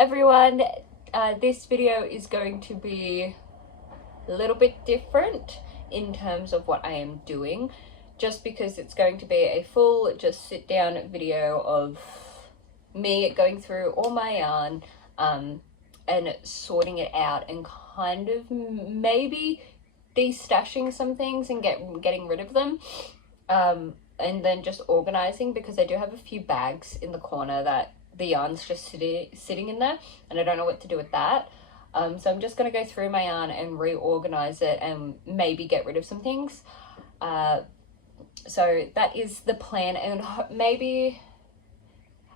everyone. This video is going to be a little bit different in terms of what I am doing, just because it's going to be a full just sit down video of me going through all my yarn and sorting it out and kind of maybe destashing some things and getting rid of them, and then just organizing, because I do have a few bags in the corner that the yarn's just sitting in there and I don't know what to do with that. So I'm just going to go through my yarn and reorganize it and maybe get rid of some things. So that is the plan, and maybe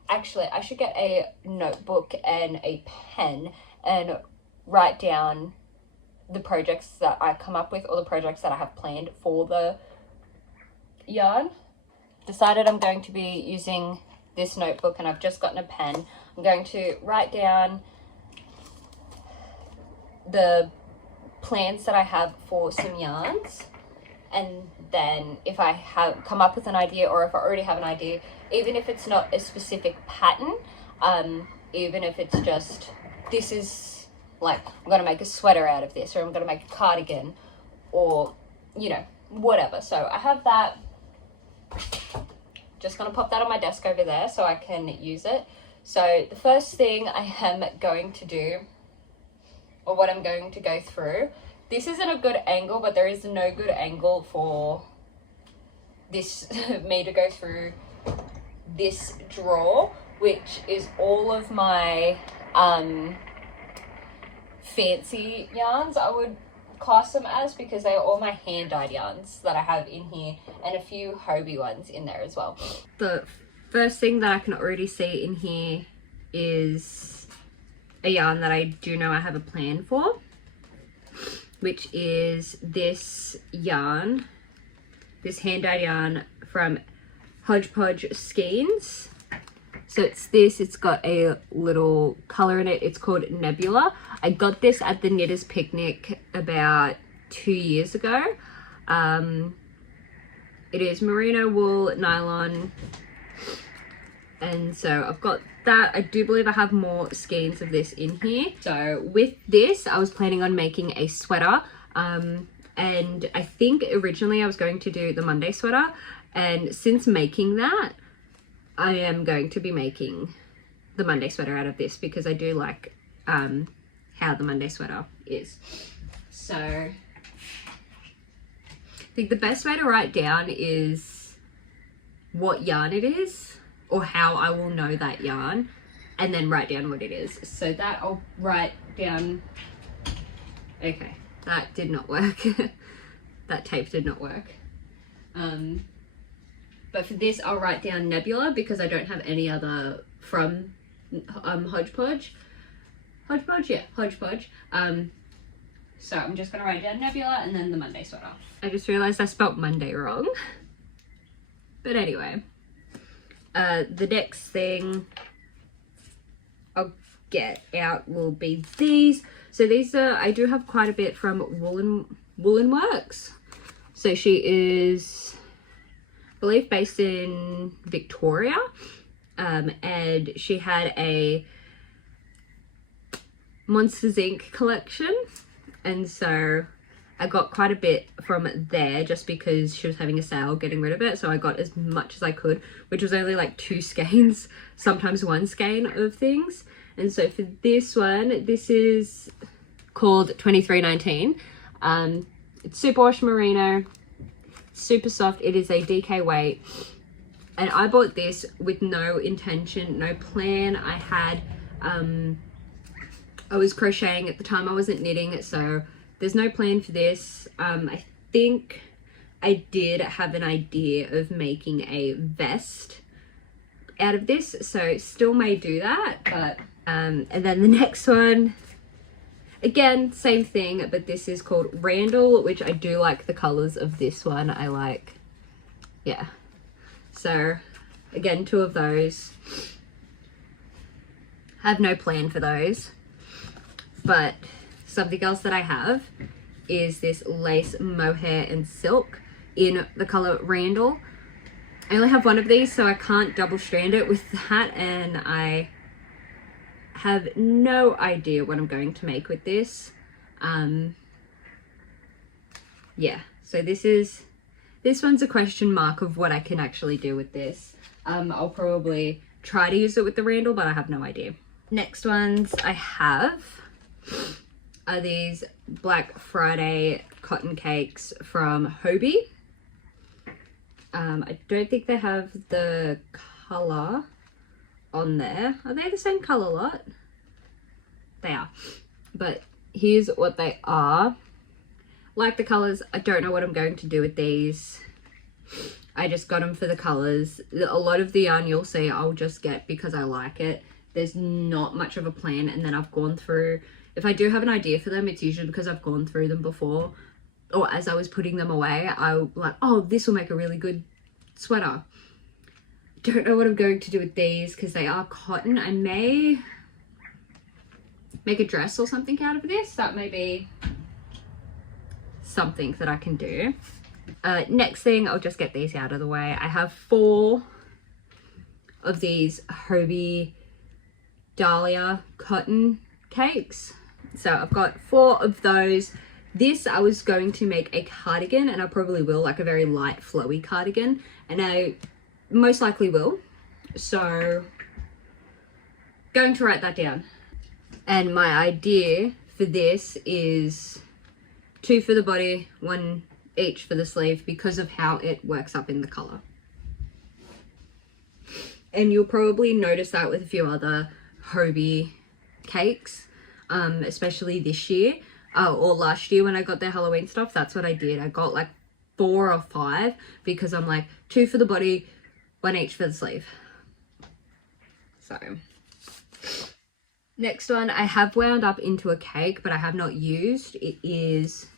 actually I should get a notebook and a pen and write down the projects that I come up with, or the projects that I have planned for the yarn. Decided I'm going to be using this notebook, and I've just gotten a pen. I'm going to write down the plans that I have for some yarns, and then if I have come up with an idea, or if I already have an idea, even if it's not a specific pattern, even if it's just, this is like, I'm gonna make a sweater out of this, or I'm gonna make a cardigan, or you know, whatever. So I have that. Just gonna pop that on my desk over there so I can use it. So the first thing I am going to do, or what I'm going to go through, this isn't a good angle, but there is no good angle for this me to go through this drawer, which is all of my fancy yarns, I would class them as, because they are all my hand dyed yarns that I have in here, and a few Hobie ones in there as well. The first thing that I can already see in here is a yarn that I do know I have a plan for, which is this yarn, this hand dyed yarn from Hodgepodge Skeins. So it's got a little color in it. It's called Nebula. I got this at the Knitters Picnic about 2 years ago. It is merino wool, nylon, and so I've got that. I do believe I have more skeins of this in here. So with this, I was planning on making a sweater, and I think originally I was going to do the Monday sweater, and since making that, I am going to be making the Monday sweater out of this, because I do like how the Monday sweater is. So I think the best way to write down is what yarn it is, or how I will know that yarn, and then write down what it is. So that I'll write down. Okay, that did not work. That tape did not work. But for this, I'll write down Nebula, because I don't have any other from Hodgepodge. Hodgepodge, yeah, Hodgepodge. So I'm just gonna write down Nebula and then the Monday sweater. I just realized I spelt Monday wrong. But anyway, the next thing I'll get out will be these. So these are, I do have quite a bit from Woolen Works. So she is, I believe, based in Victoria, and she had a Monsters Inc. collection, and so I got quite a bit from there just because she was having a sale getting rid of it. So I got as much as I could, which was only like 2 skeins, sometimes 1 skein of things. And so for this one, this is called 2319. It's superwash merino, super soft. It is a DK weight, and I bought this with no intention, no plan. I had I was crocheting at the time, I wasn't knitting, so there's no plan for this. I think I did have an idea of making a vest out of this, so still may do that. But and then the next one, again, same thing, but this is called Randall, which I do like the colors of this one. I like, yeah. So again, 2 of those. I have no plan for those, but something else that I have is this lace mohair and silk in the color Randall. I only have one of these, so I can't double strand it with that, and I have no idea what I'm going to make with this. Yeah, so this one's a question mark of what I can actually do with this. I'll probably try to use it with the Randall, but I have no idea. Next ones I have are these Black Friday cotton cakes from Hobie. I don't think they have the colour on there. Are they the same colour lot? They are. But here's what they are. Like the colours, I don't know what I'm going to do with these. I just got them for the colours. A lot of the yarn you'll see I'll just get because I like it. There's not much of a plan, and then I've gone through, if I do have an idea for them, it's usually because I've gone through them before, or as I was putting them away, I like, oh, this will make a really good sweater. Don't know what I'm going to do with these because they are cotton. I may make a dress or something out of this. That may be something that I can do. Next thing, I'll just get these out of the way. I have 4 of these Hobie Dahlia cotton cakes. So I've got 4 of those. This I was going to make a cardigan, and I probably will, like a very light flowy cardigan, and I most likely will. So going to write that down. And my idea for this is 2 for the body, 1 each for the sleeve, because of how it works up in the colour. And you'll probably notice that with a few other Hobie cakes, especially this year, or last year when I got their Halloween stuff. That's what I did. I got like 4 or 5 because I'm like 2 for the body, 1 each for the sleeve. So next one I have wound up into a cake, but I have not used. It is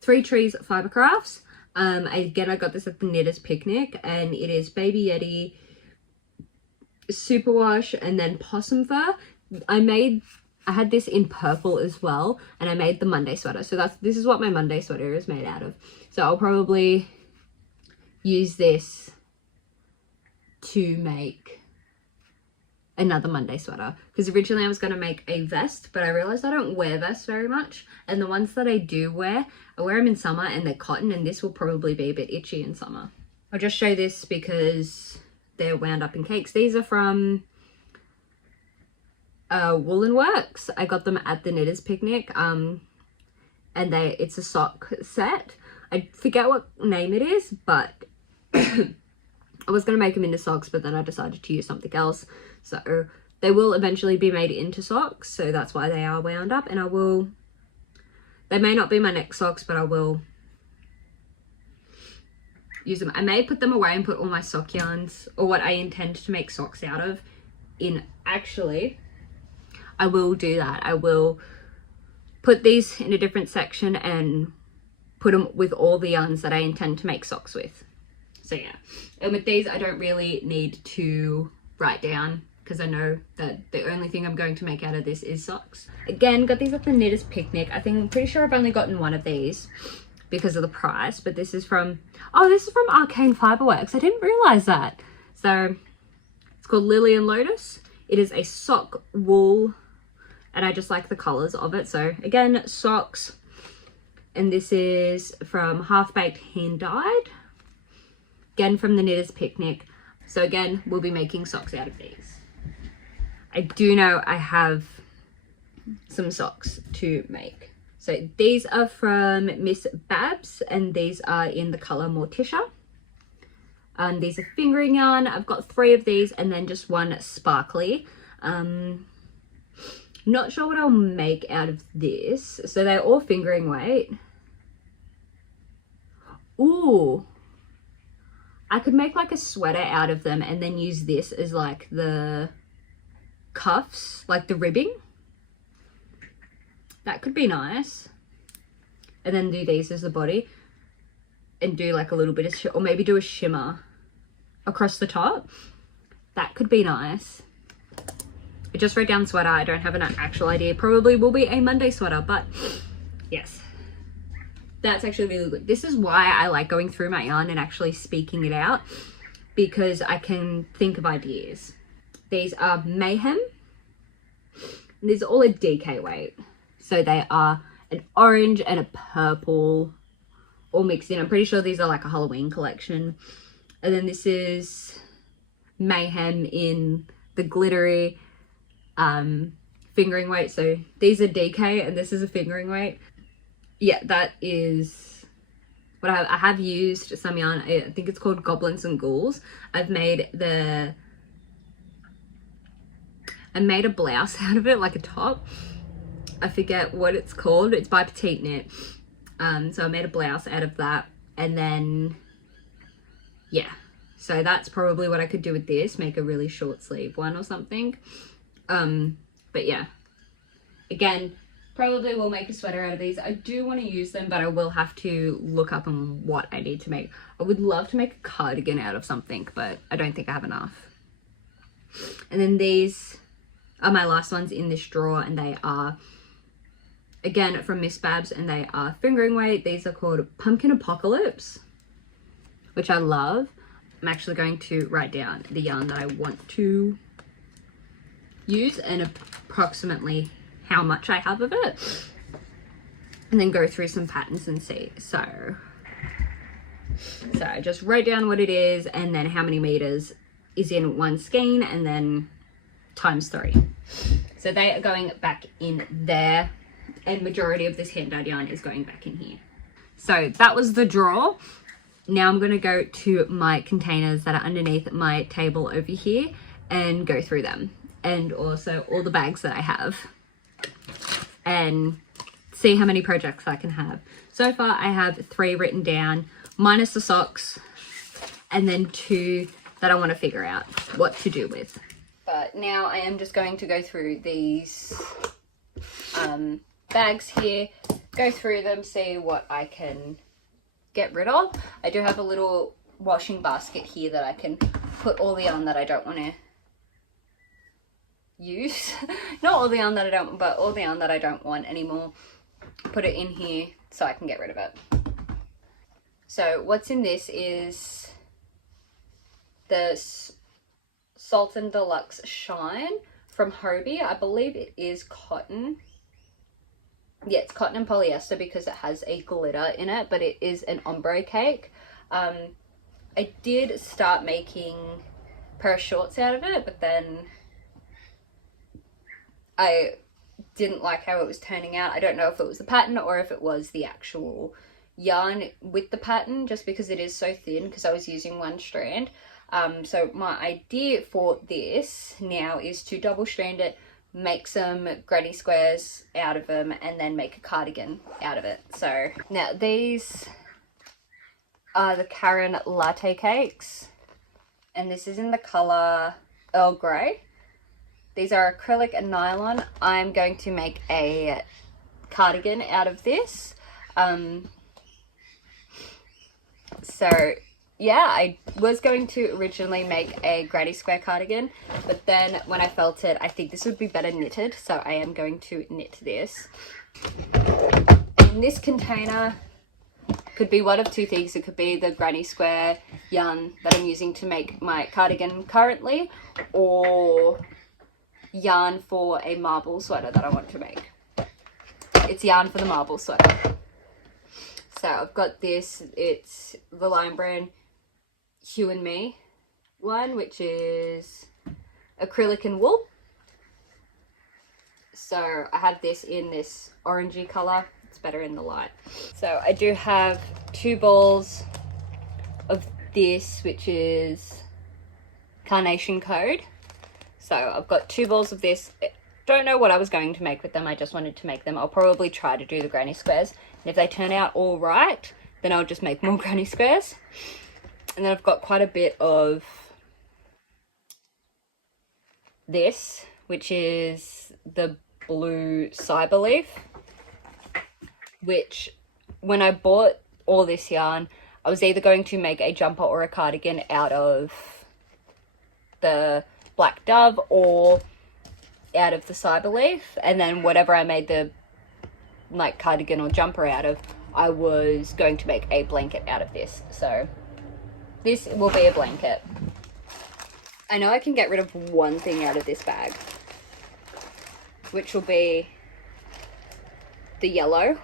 3 Trees Fiber Crafts. Again, I got this at the Knitters Picnic, and it is Baby Yeti, superwash, and then possum fur. I had this in purple as well, and I made the Monday sweater. So this is what my Monday sweater is made out of. So I'll probably use this to make another Monday sweater, because originally I was going to make a vest, but I realized I don't wear vests very much, and the ones that I do wear, I wear them in summer and they're cotton, and this will probably be a bit itchy in summer. I'll just show this because they're wound up in cakes. These are from Woolen Works. I got them at the Knitters Picnic, and it's a sock set. I forget what name it is, but I was going to make them into socks, but then I decided to use something else. So they will eventually be made into socks, so that's why they are wound up, and they may not be my next socks, but I will use them. I may put them away and put all my sock yarns, or what I intend to make socks out of, actually, I will do that. I will put these in a different section and put them with all the yarns that I intend to make socks with. So yeah, and with these I don't really need to write down, because I know that the only thing I'm going to make out of this is socks. Again, got these at the Knitters Picnic. I'm pretty sure I've only gotten 1 of these because of the price, but this is from Arcane Fiberworks. I didn't realize that. So it's called Lily and Lotus. It is a sock wool, and I just like the colors of it. So again, socks, and this is from Half Baked Hand Dyed, again from the Knitters Picnic. So again, we'll be making socks out of these. I do know I have some socks to make. So these are from Miss Babs, and these are in the color Morticia. And these are fingering yarn. I've got 3 of these, and then just 1 sparkly. Not sure what I'll make out of this. So they're all fingering weight. Ooh, I could make like a sweater out of them and then use this as like the cuffs, like the ribbing. That could be nice. And then do these as the body and do like a little bit of, or maybe do a shimmer across the top. That could be nice. I just wrote down sweater. I don't have an actual idea. Probably will be a Monday sweater, but yes. That's actually really good. This is why I like going through my yarn and actually speaking it out, because I can think of ideas. These are Mayhem, And these are all a DK weight. So they are an orange and a purple all mixed in. I'm pretty sure these are like a Halloween collection. And then this is Mayhem in the glittery fingering weight. So these are DK and this is a fingering weight. Yeah, that is what I have used some yarn. I think it's called Goblins and Ghouls. I made a blouse out of it, like a top. I forget what it's called. It's by Petite Knit. So I made a blouse out of that, and then yeah, so that's probably what I could do with this, make a really short sleeve one or something. But yeah, again, probably will make a sweater out of these. I do want to use them, but I will have to look up on what I need to make. I would love to make a cardigan out of something, but I don't think I have enough. And then these are my last ones in this drawer, and they are again from Miss Babs, and they are fingering weight. These are called Pumpkin Apocalypse, which I love. I'm actually going to write down the yarn that I want to use and approximately how much I have of it, and then go through some patterns and see. So I just wrote down what it is and then how many meters is in one skein, and then times 3. So they are going back in there, and majority of this hand dyed yarn is going back in here. So that was the drawer. Now I'm going to go to my containers that are underneath my table over here and go through them, and also all the bags that I have, and see how many projects I can have. So far I have 3 written down, minus the socks, and then 2 that I want to figure out what to do with. But now I am just going to go through these bags here, go through them, see what I can get rid of. I do have a little washing basket here that I can put all the yarn that I don't want to use. Not all the yarn that I don't, but all the yarn that I don't want anymore. Put it in here so I can get rid of it. So what's in this is the Sultan Deluxe Shine from Hobie. I believe it is cotton. Yeah, it's cotton and polyester because it has a glitter in it, but it is an ombre cake. I did start making a pair of shorts out of it, but then I didn't like how it was turning out. I don't know if it was the pattern or if it was the actual yarn with the pattern, just because it is so thin, because I was using 1 strand. So my idea for this now is to double strand it, make some granny squares out of them, and then make a cardigan out of it. So now these are the Karen latte cakes, and this is in the color Earl Grey. These are acrylic and nylon. I'm going to make a cardigan out of this. So yeah, I was going to originally make a granny square cardigan, but then when I felt it, I think this would be better knitted, so I am going to knit this. In this container could be one of 2 things. It could be the granny square yarn that I'm using to make my cardigan currently, or yarn for a marble sweater that I want to make. It's yarn for the marble sweater. So I've got this, it's the Lion Brand Hue and Me one, which is acrylic and wool. So I have this in this orangey color. It's better in the light. So I do have 2 balls of this, which is Carnation Code. So I've got 2 balls of this. Don't know what I was going to make with them. I just wanted to make them. I'll probably try to do the granny squares. And if they turn out all right, then I'll just make more granny squares. And then I've got quite a bit of this, which is the blue cyber leaf, which when I bought all this yarn, I was either going to make a jumper or a cardigan out of the Black Dove or out of the cyber leaf, and then whatever I made the like cardigan or jumper out of, I was going to make a blanket out of this. So this will be a blanket. I know I can get rid of one thing out of this bag. which will be the yellow.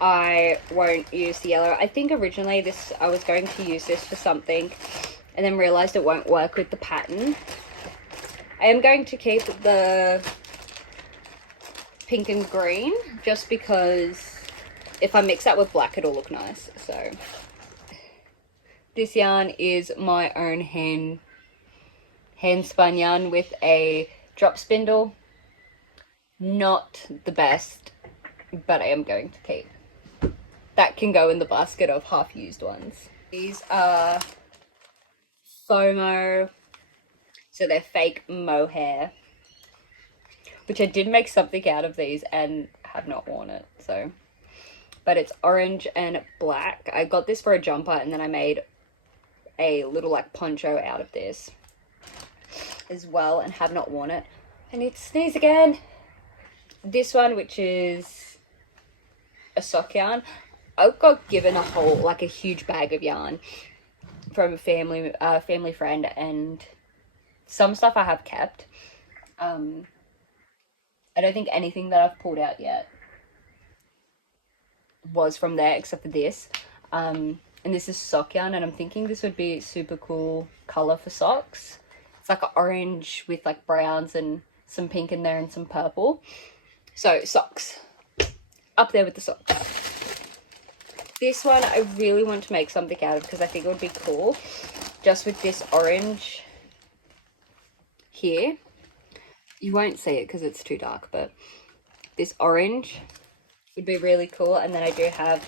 I won't use the yellow. I think originally I was going to use this for something and then realized it won't work with the pattern. I am going to keep the pink and green just because if I mix that with black it'll look nice. So this yarn is my own hand spun yarn with a drop spindle. Not the best, but I am going to keep. That can go in the basket of half-used ones. These are FOMO, so they're fake mohair, which I did make something out of these and have not worn it, so. But it's orange and black. I got this for a jumper and then I made a little like poncho out of this as well and have not worn it. I need to sneeze again. This one, which is a sock yarn, I got given a huge bag of yarn from a family friend, and some stuff I have kept. I don't think anything that I've pulled out yet was from there except for this. And this is sock yarn, and I'm thinking this would be a super cool color for socks. It's like an orange with like browns and some pink in there and some purple. So socks, up there with the socks. This one I really want to make something out of because I think it would be cool. Just with this orange here. You won't see it because it's too dark, but this orange would be really cool. And then I do have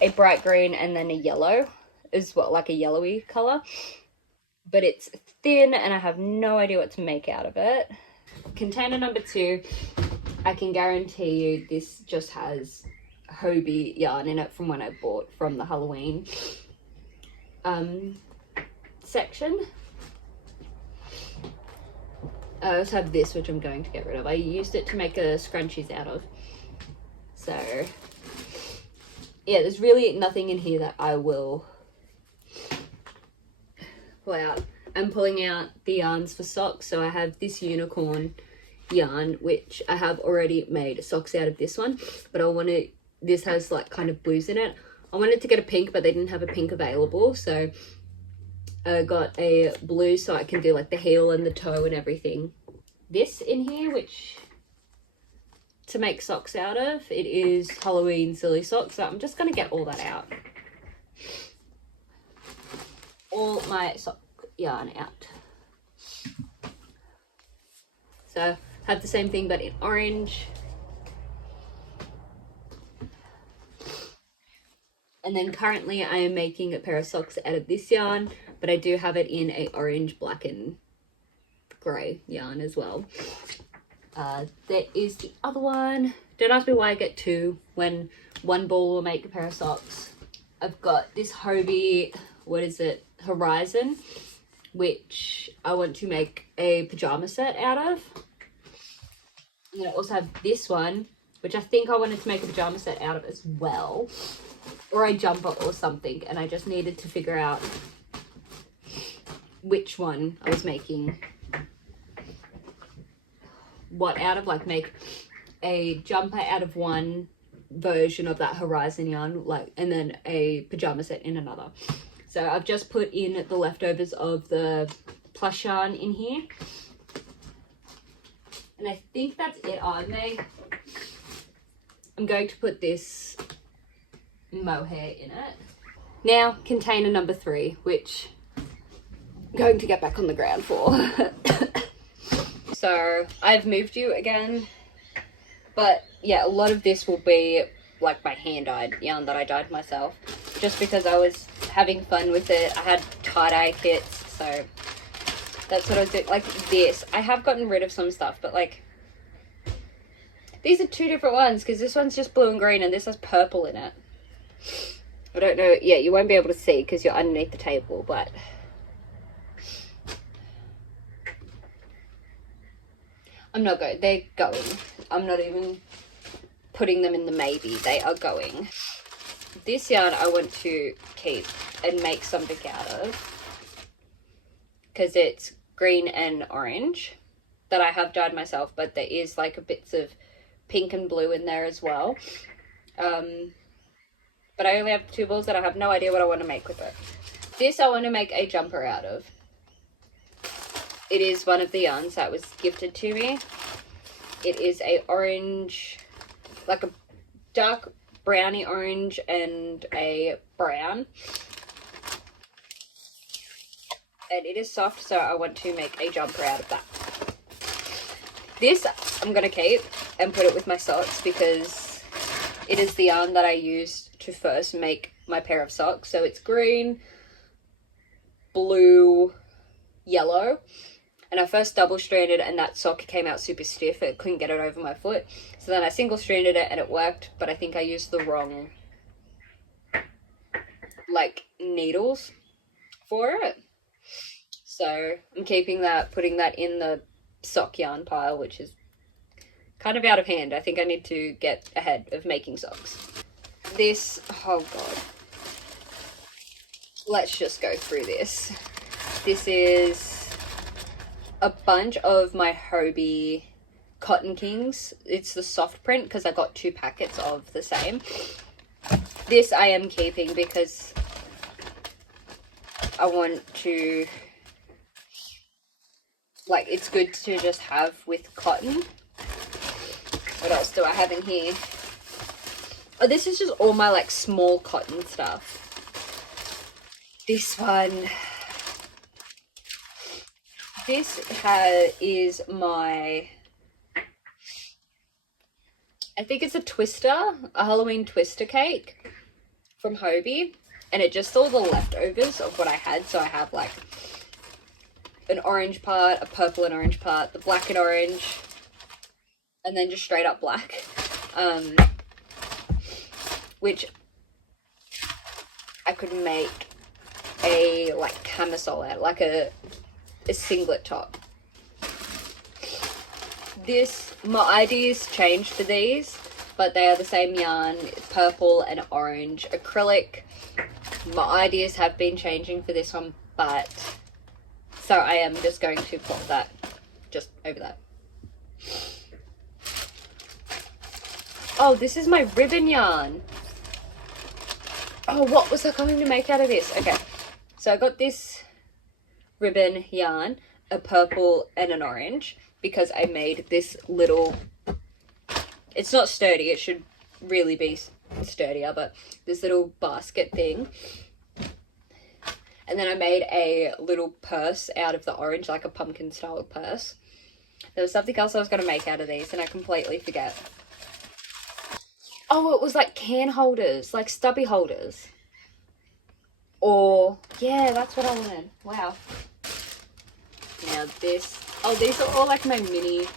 a bright green and then a yellow as well, like a yellowy color. But it's thin and I have no idea what to make out of it. Container number 2, I can guarantee you this just has Hobie yarn in it from when I bought from the Halloween section. I also have this, which I'm going to get rid of. I used it to make a scrunchies out of. So yeah, there's really nothing in here that I will pull out. I'm pulling out the yarns for socks. So I have this unicorn yarn, which I have already made socks out of this one, but this has like kind of blues in it. I wanted to get a pink, but they didn't have a pink available, so I got a blue so I can do like the heel and the toe and everything. This in here, which to make socks out of, it is Halloween silly socks, so I'm just gonna get all that out. All my sock yarn out. So have the same thing but in orange. And then currently I am making a pair of socks out of this yarn, but I do have it in a orange, black and grey yarn as well. There is the other one. Don't ask me why I get 2 when one ball will make a pair of socks. I've got this Hobie, what is it, Horizon, which I want to make a pajama set out of. And then I also have this one, which I think I wanted to make a pajama set out of as well, or a jumper or something, and I just needed to figure out which one I was making what out of, like make a jumper out of one version of that Horizon yarn, like, and then a pajama set in another. So I've just put in the leftovers of the plush yarn in here, and I think that's it. I'm going to put this mohair in it. Now, container number 3, which I'm going to get back on the ground for. So I've moved you again, but yeah, a lot of this will be like my hand-dyed yarn that I dyed myself, just because I was having fun with it. I had tie-dye kits, so that's what I was doing. Like this, I have gotten rid of some stuff, but like these are 2 different ones because this one's just blue and green and this has purple in it. I don't know, yeah, you won't be able to see because you're underneath the table, but I'm not going, they're going. I'm not even putting them in the maybe, they are going. This yarn I want to keep and make something out of because it's green and orange. that I have dyed myself, but there is like a bits of pink and blue in there as well. But I only have 2 balls that I have no idea what I want to make with it. This I want to make a jumper out of. It is one of the yarns that was gifted to me. It is a orange, like a dark browny orange and a brown. And it is soft, so I want to make a jumper out of that. This I'm going to keep and put it with my socks because it is the yarn that I used to first make my pair of socks. So it's green, blue, yellow. And I first double stranded and that sock came out super stiff. I couldn't get it over my foot. So then I single stranded it and it worked, but I think I used the wrong like needles for it. So I'm keeping that, putting that in the sock yarn pile, which is kind of out of hand. I think I need to get ahead of making socks. This, oh god. Let's just go through this. This is a bunch of my Hobie Cotton Kings. It's the soft print because I got 2 packets of the same. This I am keeping because I want to, like, it's good to just have with cotton. What else do I have in here? Oh, this is just all my like small cotton stuff. This one, this is my, I think it's a twister, a Halloween twister cake from Hobie. And it just all the leftovers of what I had. So I have like an orange part, a purple and orange part, the black and orange, and then just straight up black. Which I could make a like camisole out, like a singlet top. This, my ideas changed for these, but they are the same yarn, purple and orange acrylic. My ideas have been changing for this one, but so I am just going to pop that just over that. Oh, this is my ribbon yarn. Oh, what was I going to make out of this? Okay, so I got this ribbon yarn, a purple and an orange, because I made this little, it's not sturdy, it should really be sturdier, but this little basket thing. And then I made a little purse out of the orange, like a pumpkin style purse. There was something else I was going to make out of these and I completely forget. Oh, it was like can holders, like stubby holders. Or, yeah, that's what I wanted. Wow. Now this, oh, these are all like my mini,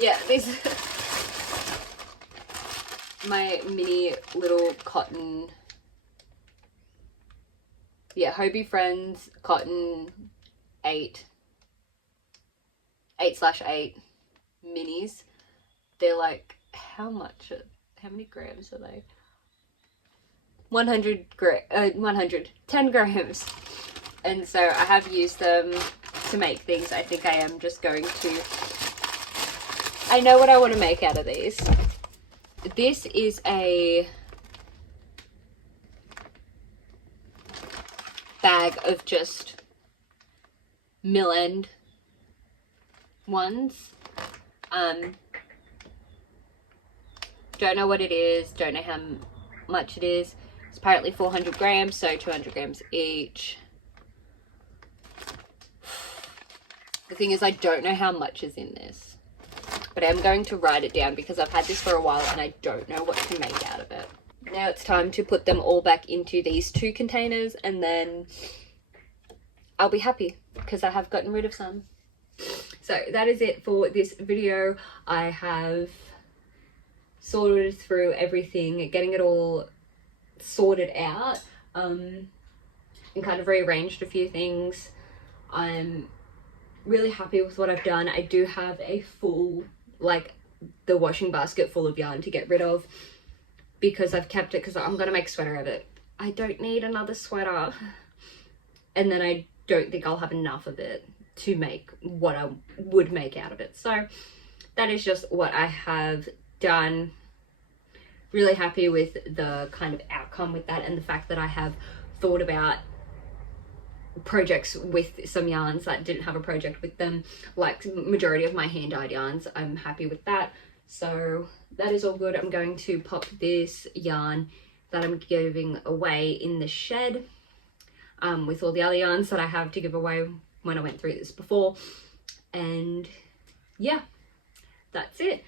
yeah, these my mini little cotton, yeah, Hobie Friends cotton 8/8 minis. They're like, how many grams are they? 10 grams. And so I have used them to make things. I think I am just going to, I know what I want to make out of these. This is a bag of just mill end ones. Don't know what it is, don't know how much it is. It's apparently 400 grams, so 200 grams each. The thing is, I don't know how much is in this, but I'm going to write it down because I've had this for a while and I don't know what to make out of it. Now it's time to put them all back into these 2 containers and then I'll be happy because I have gotten rid of some. So that is it for this video. I have sorted through everything, getting it all sorted out, and kind of rearranged a few things. I'm really happy with what I've done. I do have a full, like, the washing basket full of yarn to get rid of because I've kept it because I'm going to make a sweater of it. I don't need another sweater. And then I don't think I'll have enough of it to make what I would make out of it. So that is just what I have done. Really happy with the kind of outcome with that, and the fact that I have thought about projects with some yarns that didn't have a project with them, like majority of my hand dyed yarns. I'm happy with that. So that is all good. I'm going to pop this yarn that I'm giving away in the shed with all the other yarns that I have to give away when I went through this before. And yeah, that's it.